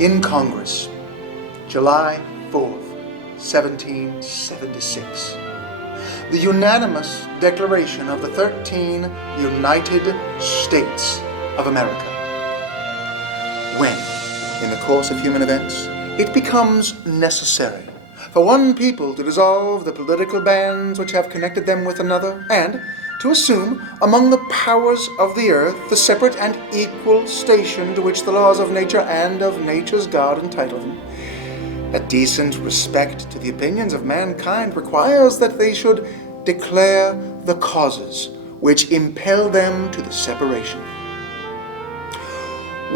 in Congress, July 4th, 1776, the unanimous declaration of the 13 United States of America. When, in the course of human events, it becomes necessary for one people to dissolve the political bands which have connected them with another, and to assume among the powers of the earth the separate and equal station to which the laws of nature and of nature's God entitle them, a decent respect to the opinions of mankind requires that they should declare the causes which impel them to the separation.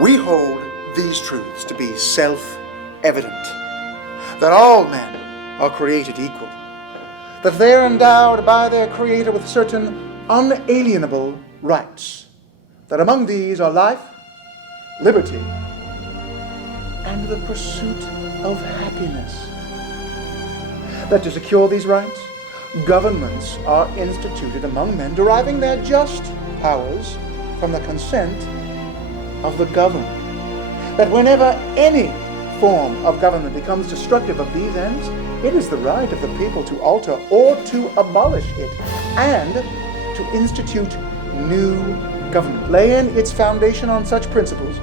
We hold these truths to be self-evident, that all men are created equal, that they are endowed by their Creator with certain unalienable rights, that among these are life, liberty, and the pursuit of happiness. That to secure these rights, governments are instituted among men, deriving their just powers from the consent of the governed. That whenever any form of government becomes destructive of these ends, it is the right of the people to alter or to abolish it, and to institute new government, lay in its foundation on such principles,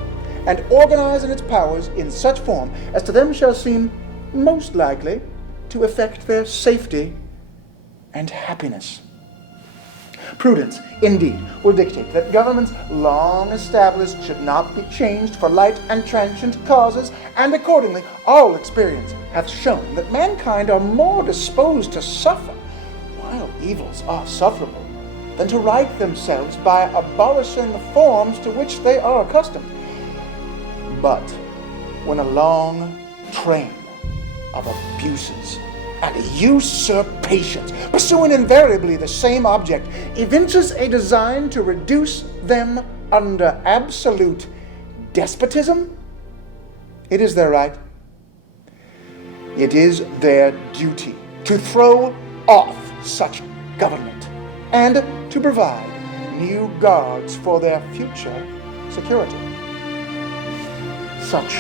and organize in its powers in such form as to them shall seem most likely to effect their safety and happiness. Prudence, indeed, will dictate that governments long established should not be changed for light and transient causes, and accordingly all experience hath shown that mankind are more disposed to suffer, while evils are sufferable, than to right themselves by abolishing the forms to which they are accustomed. But when a long train of abuses and usurpations, pursuing invariably the same object, evinces a design to reduce them under absolute despotism, it is their right, it is their duty to throw off such government and to provide new guards for their future security. Such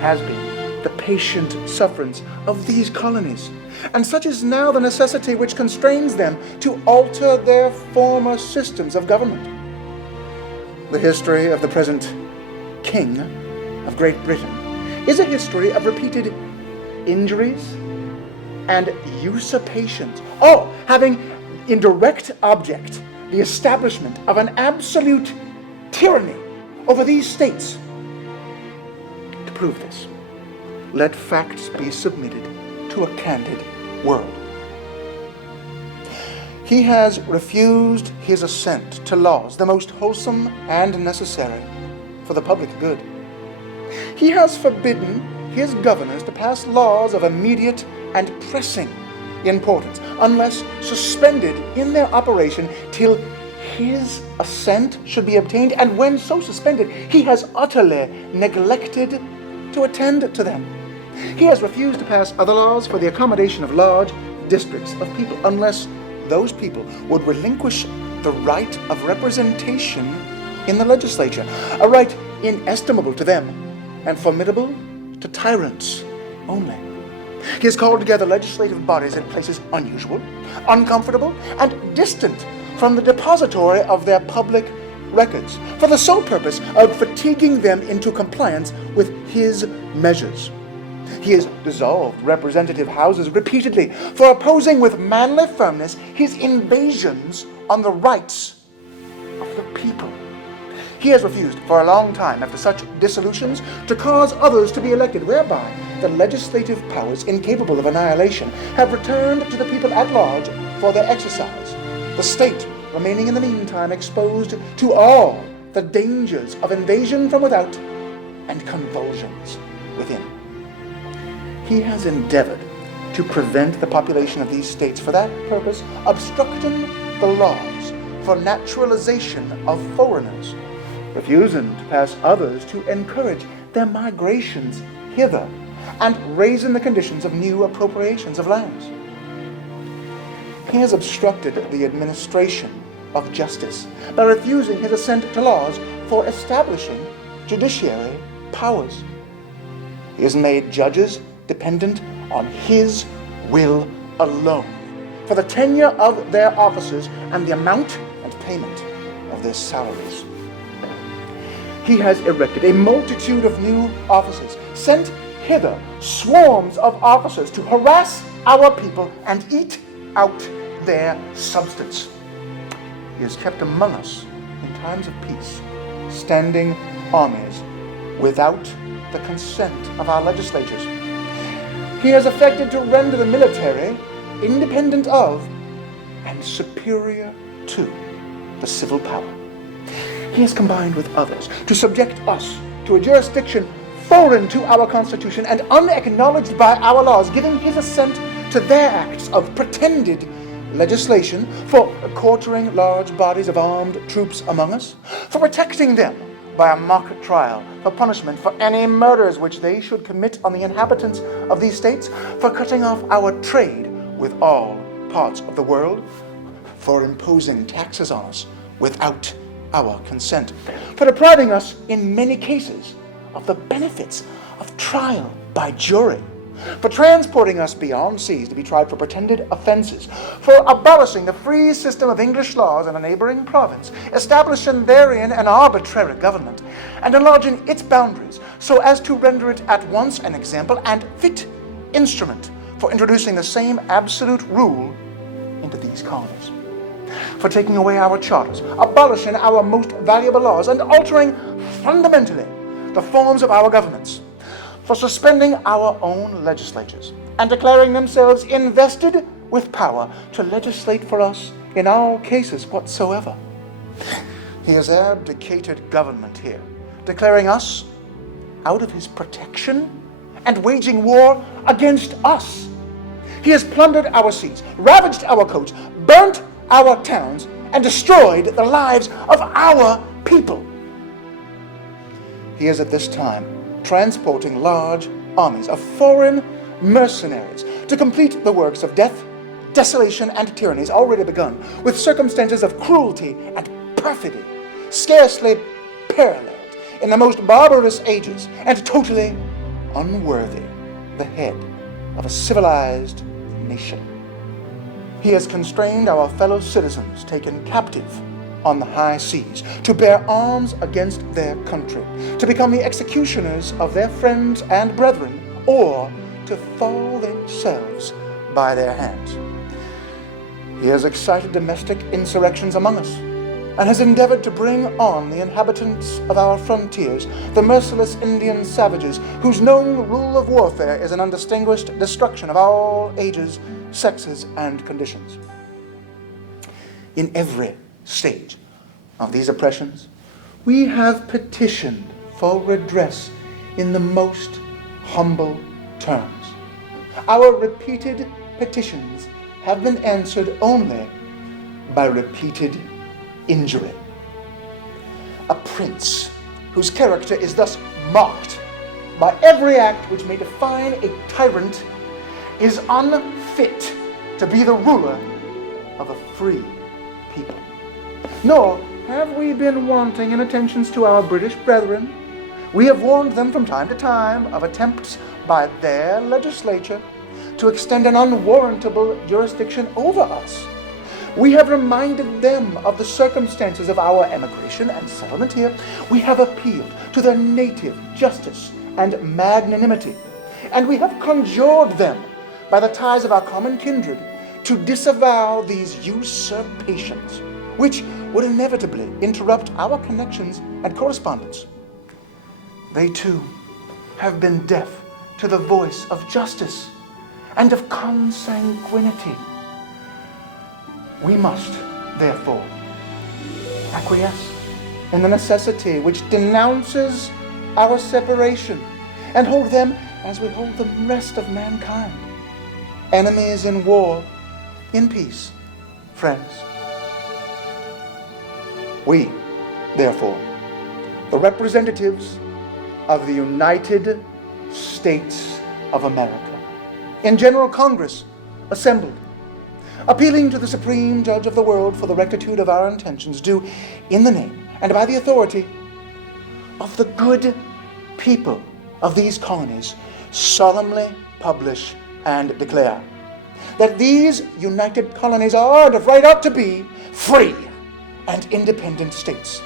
has been the patient sufferance of these colonies, and such is now the necessity which constrains them to alter their former systems of government. The history of the present King of Great Britain is a history of repeated injuries and usurpations, all having in direct object the establishment of an absolute tyranny over these states. To prove this, let facts be submitted to a candid world. He has refused his assent to laws the most wholesome and necessary for the public good. He has forbidden his governors to pass laws of immediate and pressing importance, unless suspended in their operation till his assent should be obtained, and when so suspended, he has utterly neglected to attend to them. He has refused to pass other laws for the accommodation of large districts of people, unless those people would relinquish the right of representation in the legislature, a right inestimable to them and formidable to tyrants only. He has called together legislative bodies in places unusual, uncomfortable, and distant from the depository of their public records, for the sole purpose of fatiguing them into compliance with his measures. He has dissolved representative houses repeatedly for opposing with manly firmness his invasions on the rights of the people. He has refused for a long time, after such dissolutions, to cause others to be elected, whereby the legislative powers, incapable of annihilation, have returned to the people at large for their exercise, the state remaining in the meantime exposed to all the dangers of invasion from without and convulsions within. He has endeavored to prevent the population of these states for that purpose, obstructing the laws for naturalization of foreigners, refusing to pass others to encourage their migrations hither, and raising the conditions of new appropriations of lands. He has obstructed the administration of justice by refusing his assent to laws for establishing judiciary powers. He has made judges dependent on his will alone for the tenure of their offices and the amount and payment of their salaries. He has erected a multitude of new offices, sent hither swarms of officers to harass our people and eat out their substance. He has kept among us, in times of peace, standing armies without the consent of our legislatures. He has affected to render the military independent of and superior to the civil power. He has combined with others to subject us to a jurisdiction foreign to our Constitution and unacknowledged by our laws, giving his assent to their acts of pretended legislation for quartering large bodies of armed troops among us, for protecting them by a mock trial, for punishment for any murders which they should commit on the inhabitants of these states, for cutting off our trade with all parts of the world, for imposing taxes on us without our consent, for depriving us in many cases of the benefits of trial by jury, for transporting us beyond seas to be tried for pretended offenses, for abolishing the free system of English laws in a neighboring province, establishing therein an arbitrary government, and enlarging its boundaries so as to render it at once an example and fit instrument for introducing the same absolute rule into these colonies, for taking away our charters, abolishing our most valuable laws, and altering fundamentally the forms of our governments, for suspending our own legislatures and declaring themselves invested with power to legislate for us in all cases whatsoever. He has abdicated government here, declaring us out of his protection and waging war against us. He has plundered our seas, ravaged our coasts, burnt our towns, and destroyed the lives of our people. He is at this time transporting large armies of foreign mercenaries to complete the works of death, desolation, and tyrannies already begun, with circumstances of cruelty and perfidy scarcely paralleled in the most barbarous ages, and totally unworthy the head of a civilized nation. He has constrained our fellow citizens taken captive on the high seas to bear arms against their country, to become the executioners of their friends and brethren, or to fall themselves by their hands. He has excited domestic insurrections among us, and has endeavored to bring on the inhabitants of our frontiers, the merciless Indian savages, whose known rule of warfare is an undistinguished destruction of all ages, sexes, and conditions. In every stage of these oppressions, we have petitioned for redress in the most humble terms. Our repeated petitions have been answered only by repeated injury. A prince whose character is thus marked by every act which may define a tyrant is unfit to be the ruler of a free people. Nor have we been wanting in attentions to our British brethren. We have warned them from time to time of attempts by their legislature to extend an unwarrantable jurisdiction over us. We have reminded them of the circumstances of our emigration and settlement here. We have appealed to their native justice and magnanimity, and we have conjured them by the ties of our common kindred to disavow these usurpations, which would inevitably interrupt our connections and correspondence. They too have been deaf to the voice of justice and of consanguinity. We must, therefore, acquiesce in the necessity which denounces our separation, and hold them as we hold the rest of mankind, enemies in war, in peace, friends. We, therefore, the representatives of the United States of America, in General Congress assembled, appealing to the Supreme Judge of the world for the rectitude of our intentions, do, in the name and by the authority of the good people of these colonies, solemnly publish and declare that these united colonies are, of right ought to be, free and independent states,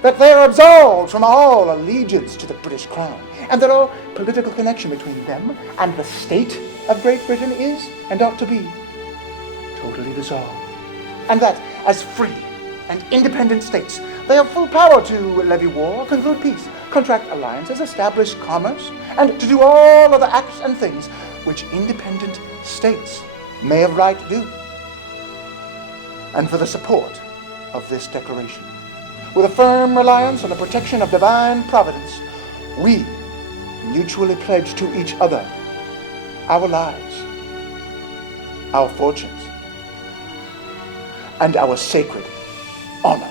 that they are absolved from all allegiance to the British Crown, and that all political connection between them and the state of Great Britain is, and ought to be, totally dissolved, and that, as free and independent states, they have full power to levy war, conclude peace, contract alliances, establish commerce, and to do all other acts and things which independent states may have right to do. And for the support of this declaration, with a firm reliance on the protection of divine providence, we mutually pledge to each other our lives, our fortunes, and our sacred honor.